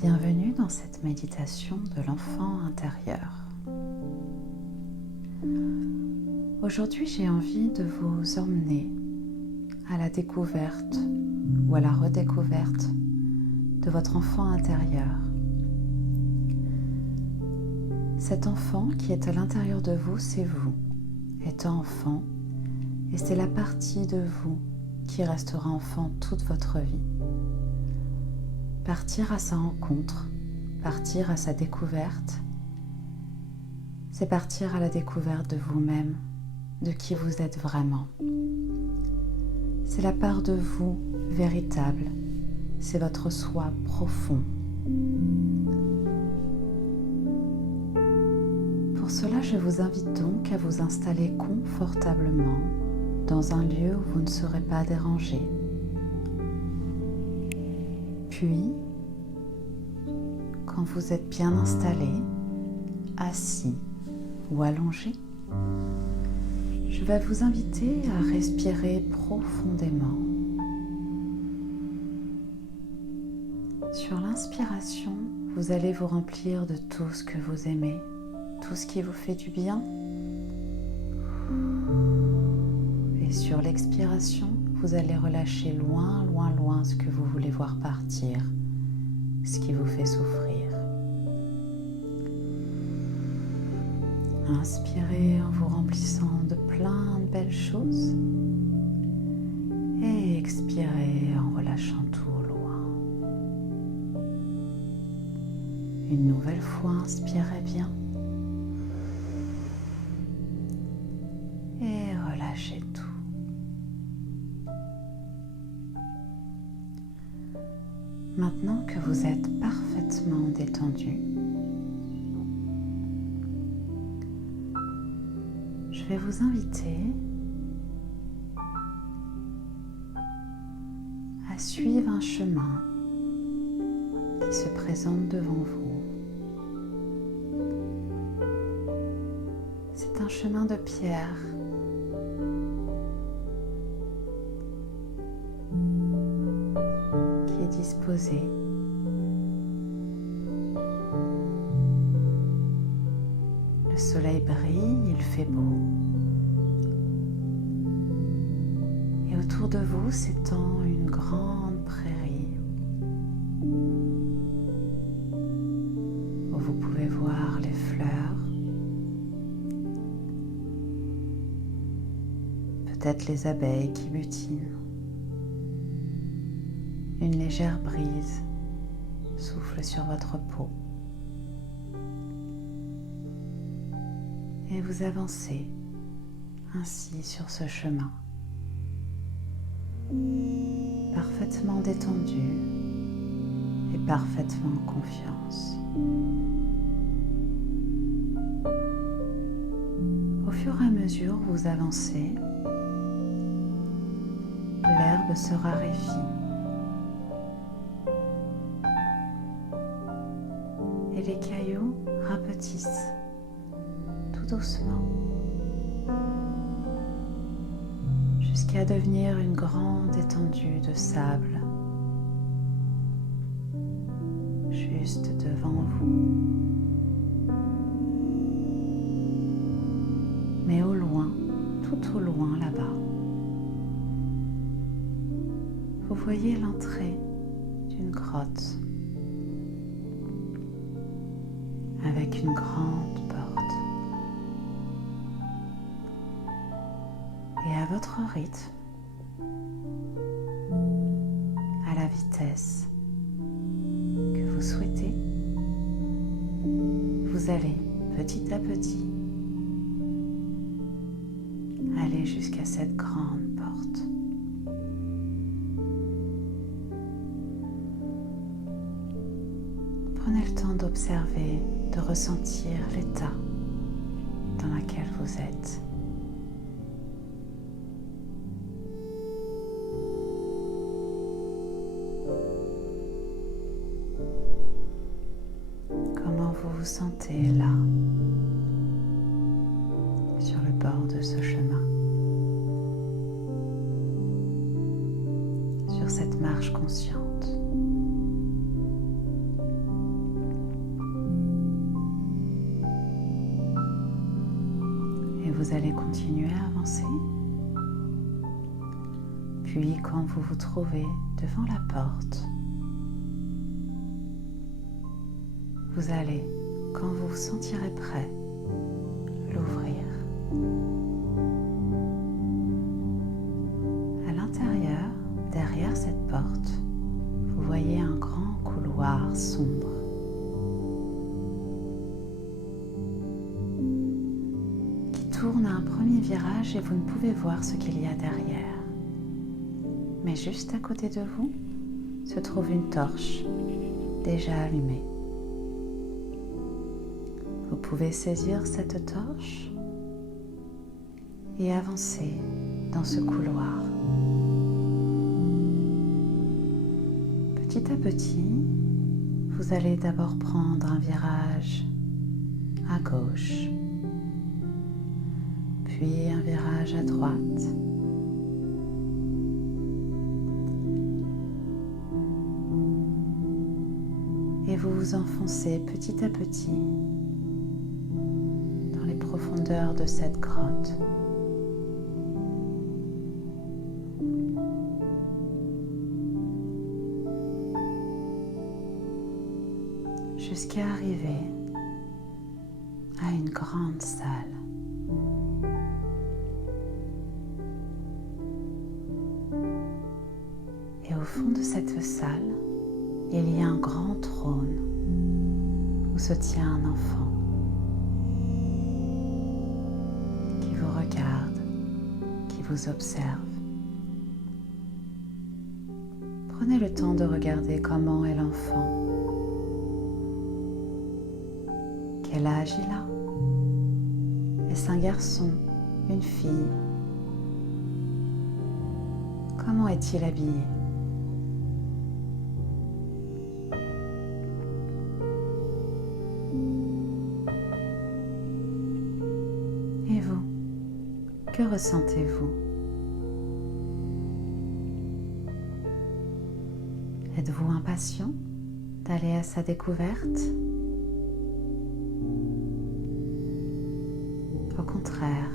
Bienvenue dans cette méditation de l'enfant intérieur. Aujourd'hui, j'ai envie de vous emmener à la découverte ou à la redécouverte de votre enfant intérieur. Cet enfant qui est à l'intérieur de vous, c'est vous, étant enfant, et c'est la partie de vous qui restera enfant toute votre vie. Partir à sa rencontre, partir à sa découverte, c'est partir à la découverte de vous-même, de qui vous êtes vraiment. C'est la part de vous véritable, c'est votre soi profond. Pour cela, je vous invite donc à vous installer confortablement dans un lieu où vous ne serez pas dérangé. Puis, quand vous êtes bien installé, assis ou allongé, je vais vous inviter à respirer profondément. Sur l'inspiration, vous allez vous remplir de tout ce que vous aimez, tout ce qui vous fait du bien. Et sur l'expiration, vous allez relâcher loin, loin, loin ce que vous voulez voir partir, ce qui vous fait souffrir. Inspirez en vous remplissant de plein de belles choses et expirez en relâchant tout au loin. Une nouvelle fois, inspirez bien et relâchez tout. Maintenant que vous êtes parfaitement détendu, je vais vous inviter à suivre un chemin qui se présente devant vous. C'est un chemin de pierre. Disposé. Le soleil brille, il fait beau. Et autour de vous s'étend une grande prairie où vous pouvez voir les fleurs, peut-être les abeilles qui butinent. Une légère brise souffle sur votre peau et vous avancez ainsi sur ce chemin, parfaitement détendu et parfaitement en confiance. Au fur et à mesure où vous avancez, l'herbe se raréfie. Et les cailloux rapetissent tout doucement jusqu'à devenir une grande étendue de sable juste devant vous. Mais au loin, tout au loin là-bas, vous voyez l'entrée d'une grotte avec une grande porte. Et à votre rythme, à la vitesse que vous souhaitez, vous allez petit à petit aller jusqu'à cette grande porte. Prenez le temps d'observer, de ressentir l'état dans lequel vous êtes. Comment vous vous sentez là, sur le bord de ce chemin, sur cette marche consciente. vous allez continuer à avancer. Puis quand vous vous trouvez devant la porte, vous allez, quand vous vous sentirez prêt, l'ouvrir. À l'intérieur, derrière cette porte, vous voyez un grand couloir sombre. Qui tourne à un premier virage et vous ne pouvez voir ce qu'il y a derrière. Mais juste à côté de vous se trouve une torche déjà allumée. Vous pouvez saisir cette torche et avancer dans ce couloir. Petit à petit, vous allez d'abord prendre un virage à gauche, puis un virage à droite. Et vous vous enfoncez petit à petit dans les profondeurs de cette grotte. Jusqu'à arriver à une grande salle. Et au fond de cette salle, il y a un grand trône où se tient un enfant qui vous regarde, qui vous observe. Prenez le temps de regarder comment est l'enfant. Quel âge il a? Est-ce un garçon? Une fille? Comment est-il habillé? Et vous, que ressentez-vous? Êtes-vous impatient d'aller à sa découverte? Au contraire,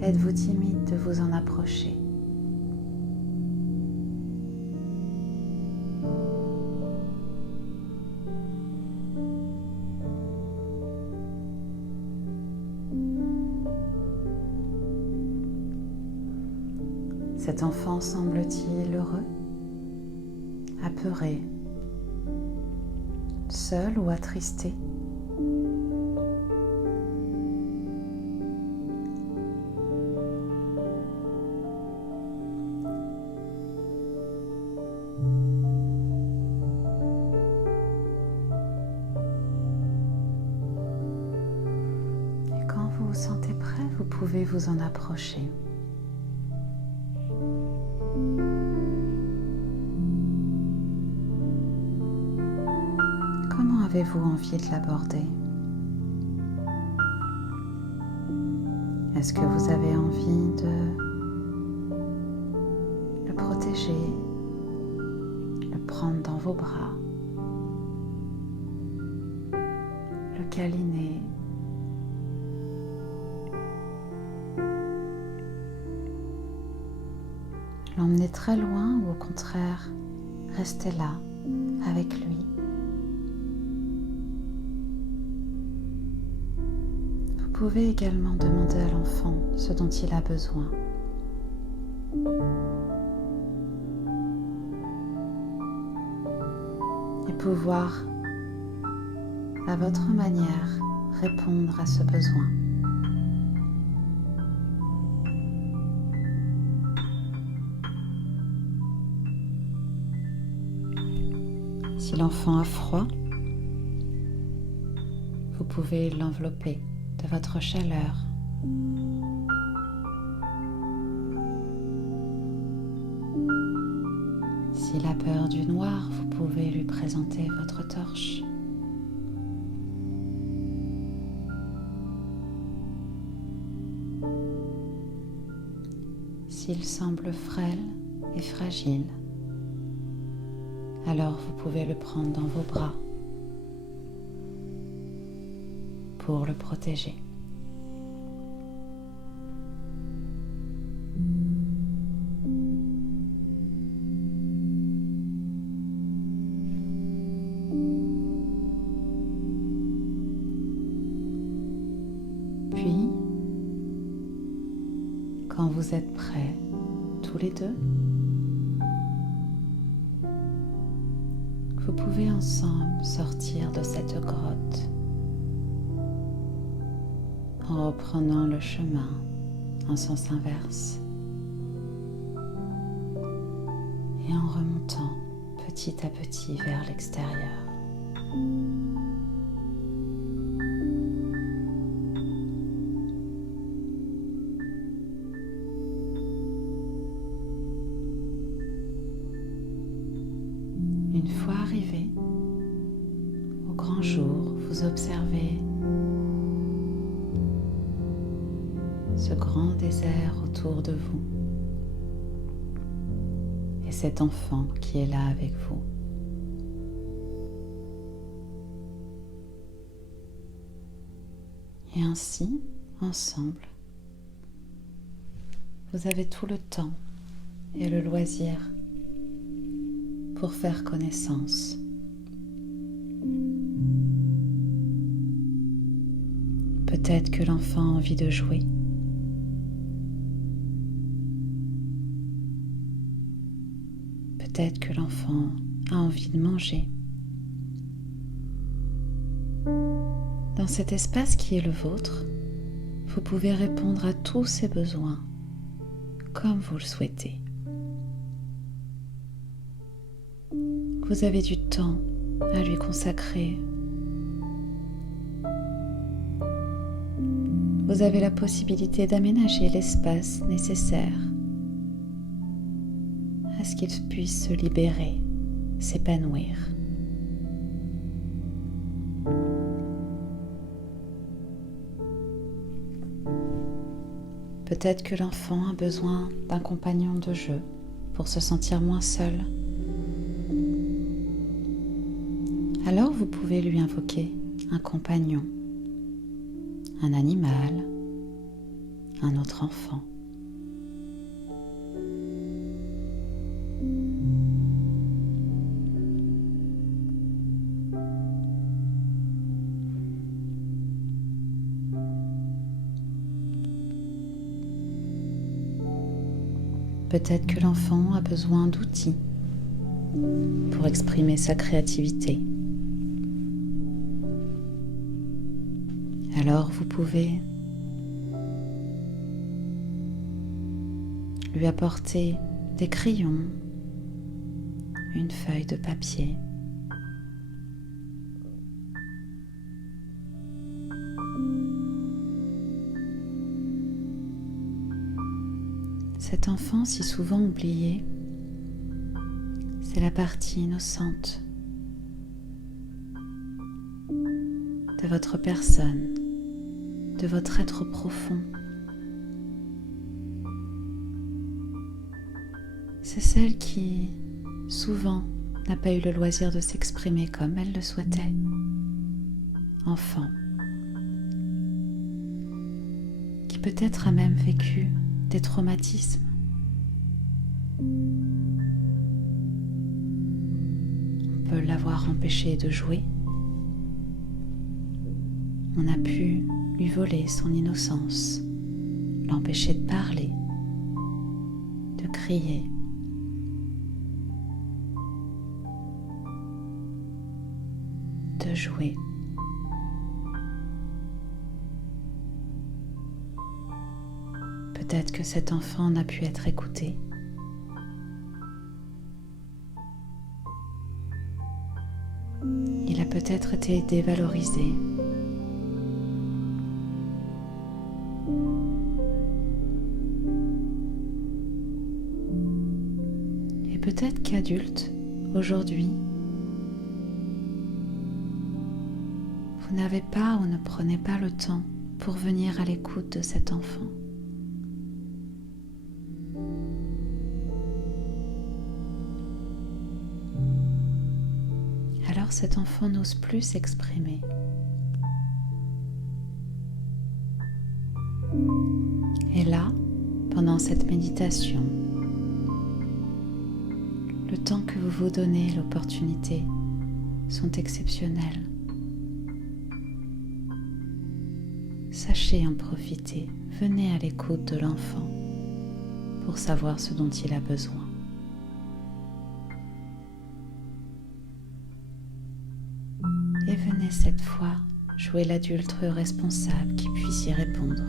êtes-vous timide de vous en approcher? Cet enfant semble-t-il heureux, apeuré, seul ou attristé? Et quand vous vous sentez prêt, vous pouvez vous en approcher. Comment avez-vous envie de l'aborder? Est-ce que vous avez envie de le protéger, le prendre dans vos bras, le câliner, l'emmener très loin ou au contraire, rester là avec lui? Vous pouvez également demander à l'enfant ce dont il a besoin. Et pouvoir, à votre manière, répondre à ce besoin. Si l'enfant a froid, vous pouvez l'envelopper de votre chaleur. S'il a peur du noir, vous pouvez lui présenter votre torche. S'il semble frêle et fragile, alors vous pouvez le prendre dans vos bras pour le protéger. Quand vous êtes prêts, tous les deux, vous pouvez ensemble sortir de cette grotte en reprenant le chemin en sens inverse et en remontant petit à petit vers l'extérieur. Une fois arrivé au grand jour, vous observez ce grand désert autour de vous et cet enfant qui est là avec vous. Et ainsi, ensemble, vous avez tout le temps et le loisir pour faire connaissance. Peut-être que l'enfant a envie de jouer. Peut-être que l'enfant a envie de manger. Dans cet espace qui est le vôtre, vous pouvez répondre à tous ses besoins comme vous le souhaitez. Vous avez du temps à lui consacrer. Vous avez la possibilité d'aménager l'espace nécessaire à ce qu'il puisse se libérer, s'épanouir. Peut-être que l'enfant a besoin d'un compagnon de jeu pour se sentir moins seul. Alors vous pouvez lui invoquer un compagnon, un animal, un autre enfant. Peut-être que l'enfant a besoin d'outils pour exprimer sa créativité. Alors vous pouvez lui apporter des crayons, une feuille de papier. Cet enfant si souvent oublié, c'est la partie innocente de votre personne, de votre être profond. C'est celle qui, souvent, n'a pas eu le loisir de s'exprimer comme elle le souhaitait, enfant, qui peut-être a même vécu des traumatismes. On peut l'avoir empêché de jouer. On a pu lui voler son innocence, l'empêcher de parler, de crier. De jouer. Peut-être que cet enfant n'a pu être écouté. Il a peut-être été dévalorisé. Et peut-être qu'adulte, aujourd'hui, vous n'avez pas ou ne prenez pas le temps pour venir à l'écoute de cet enfant. Alors cet enfant n'ose plus s'exprimer. Et là, pendant cette méditation, le temps que vous vous donnez, l'opportunité, sont exceptionnels. Sachez en profiter, venez à l'écoute de l'enfant. pour savoir ce dont il a besoin. Et venez cette fois jouer l'adulte responsable qui puisse y répondre.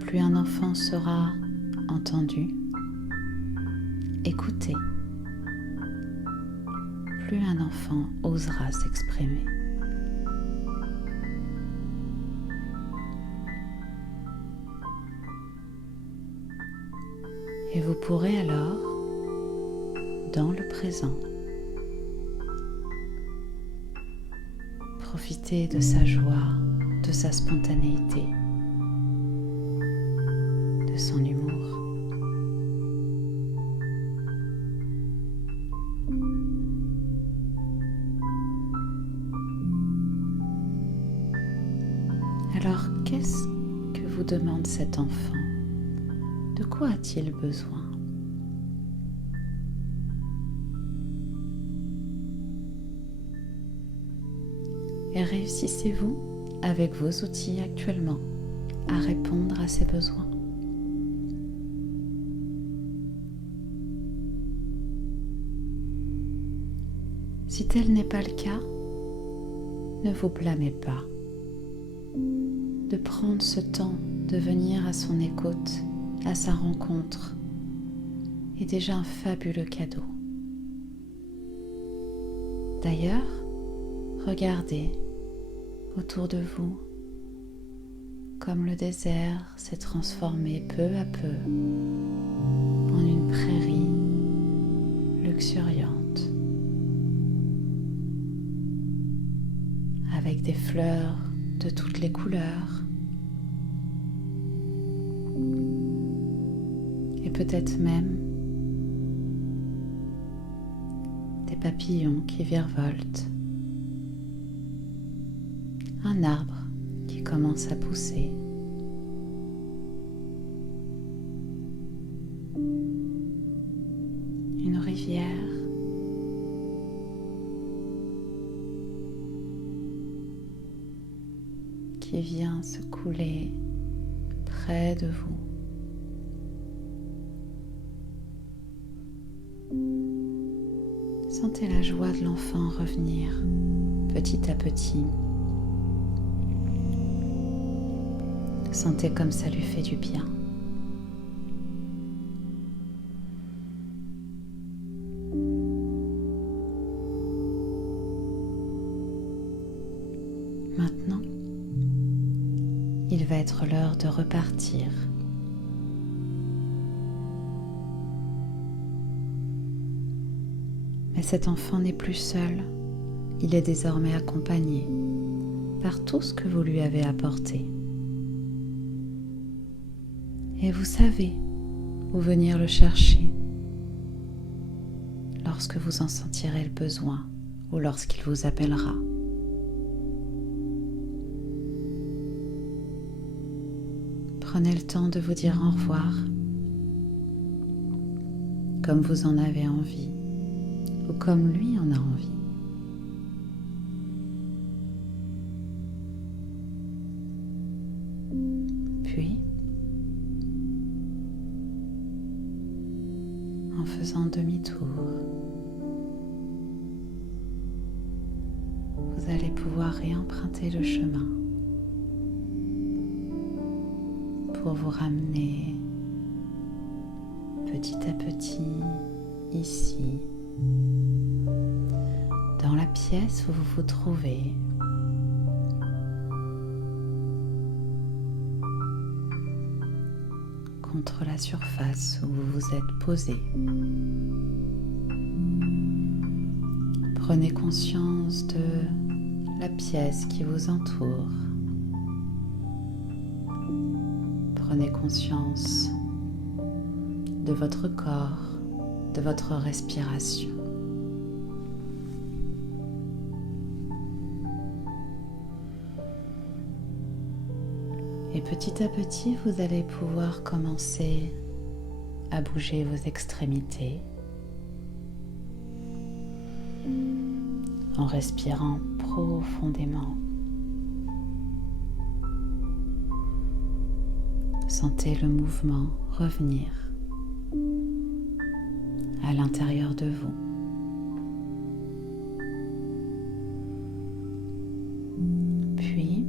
Plus un enfant sera entendu, écouté, plus un enfant osera s'exprimer. Et vous pourrez alors, dans le présent, profiter de sa joie, de sa spontanéité, de son humour. Alors, qu'est-ce que vous demande cet enfant? De quoi a-t-il besoin? Et réussissez-vous, avec vos outils actuellement, à répondre à ses besoins? Si tel n'est pas le cas, ne vous blâmez pas de prendre ce temps de venir à son écoute, à sa rencontre, est déjà un fabuleux cadeau. D'ailleurs, regardez autour de vous comme le désert s'est transformé peu à peu en une prairie luxuriante, avec des fleurs de toutes les couleurs et peut-être même des papillons qui virevoltent, un arbre qui commence à pousser, une rivière qui vient se couler près de vous. Sentez la joie de l'enfant revenir petit à petit. Sentez comme ça lui fait du bien. Maintenant, il va être l'heure de repartir. Mais cet enfant n'est plus seul. Il est désormais accompagné par tout ce que vous lui avez apporté. Et vous savez où venir le chercher lorsque vous en sentirez le besoin ou lorsqu'il vous appellera. Prenez le temps de vous dire au revoir, comme vous en avez envie ou comme lui en a envie. Puis, en faisant demi-tour, vous allez pouvoir réemprunter le chemin pour vous ramener petit à petit ici, dans la pièce où vous vous trouvez. Contre la surface où vous vous êtes posé. Prenez conscience de la pièce qui vous entoure. Prenez conscience de votre corps, de votre respiration. Et petit à petit, vous allez pouvoir commencer à bouger vos extrémités en respirant profondément. Sentez le mouvement revenir à l'intérieur de vous. Puis,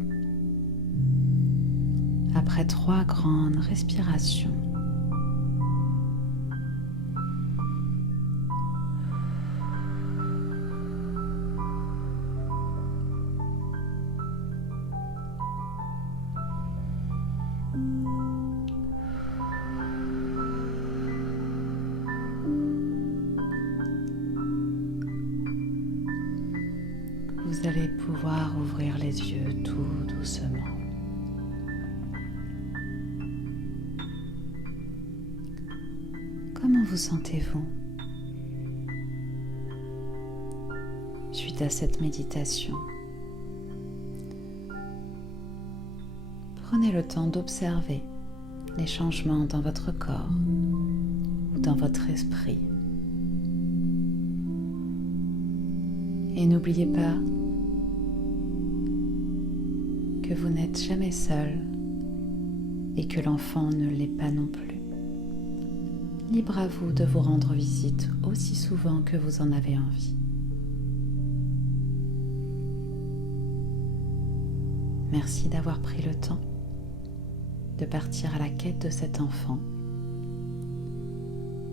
après 3 grandes respirations, vous allez pouvoir ouvrir les yeux tout doucement. Comment vous sentez-vous suite à cette méditation? Prenez le temps d'observer les changements dans votre corps ou dans votre esprit. Et n'oubliez pas que vous n'êtes jamais seul et que l'enfant ne l'est pas non plus. Libre à vous de vous rendre visite aussi souvent que vous en avez envie. Merci d'avoir pris le temps de partir à la quête de cet enfant.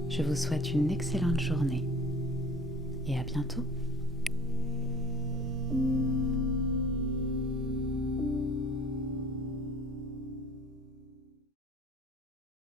Je vous souhaite une excellente journée et à bientôt.